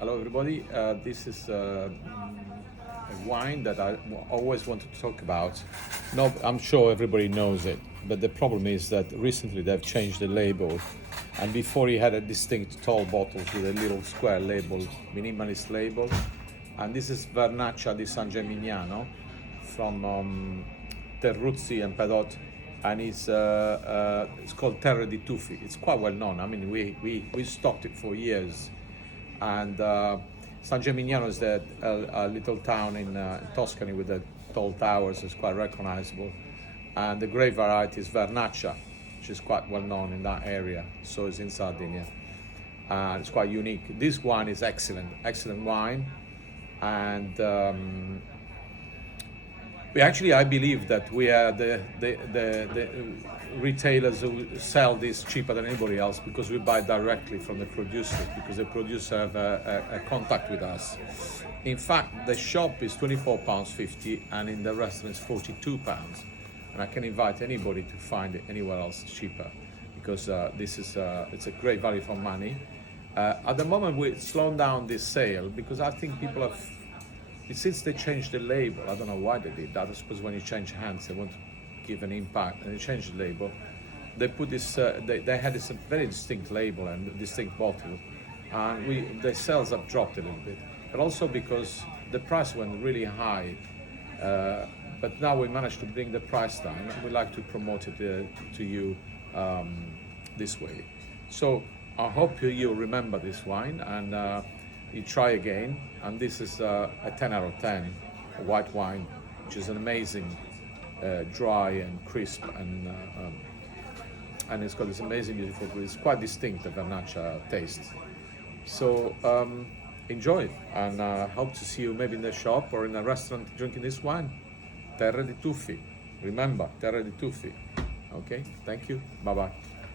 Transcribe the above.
Hello everybody, this is a wine that I always wanted to talk about. No, I'm sure everybody knows it, but the problem is that recently they've changed the label, and before he had a distinct tall bottles with a little square label, minimalist label, and this is Vernaccia di San Gimignano from Teruzzi and Pedot, and it's called Terre di Tufi. It's quite well known. I mean, we stocked it for years. And San Gimignano is a little town in Tuscany with the tall towers. It's quite recognizable. And the grape variety is Vernaccia, which is quite well known in that area. So it's in Sardinia. It's quite unique. This wine is excellent wine. And I believe that we are the retailers who sell this cheaper than anybody else, because we buy directly from the producer, because the producer have a contact with us. In fact, the shop is £24.50 and in the restaurant it's £42. And I can invite anybody to find it anywhere else cheaper, because it's a great value for money. At the moment we're slowing down this sale because I think people have, since they changed the label, I don't know why they did that. I suppose when you change hands, they want to give an impact, and they changed the label. They put this, they had this very distinct label and distinct bottle, and the sales have dropped a little bit. But also because the price went really high, but now we managed to bring the price down. We like to promote it to you this way. So I hope you remember this wine and you try again. And this is a 10 out of 10, a white wine, which is an amazing, dry and crisp, and it's got this amazing, beautiful, it's quite distinct, the Vernaccia taste. So enjoy it, and hope to see you maybe in the shop or in a restaurant drinking this wine. Terre di Tufi. Remember, Terre di Tufi. Okay, thank you. Bye bye.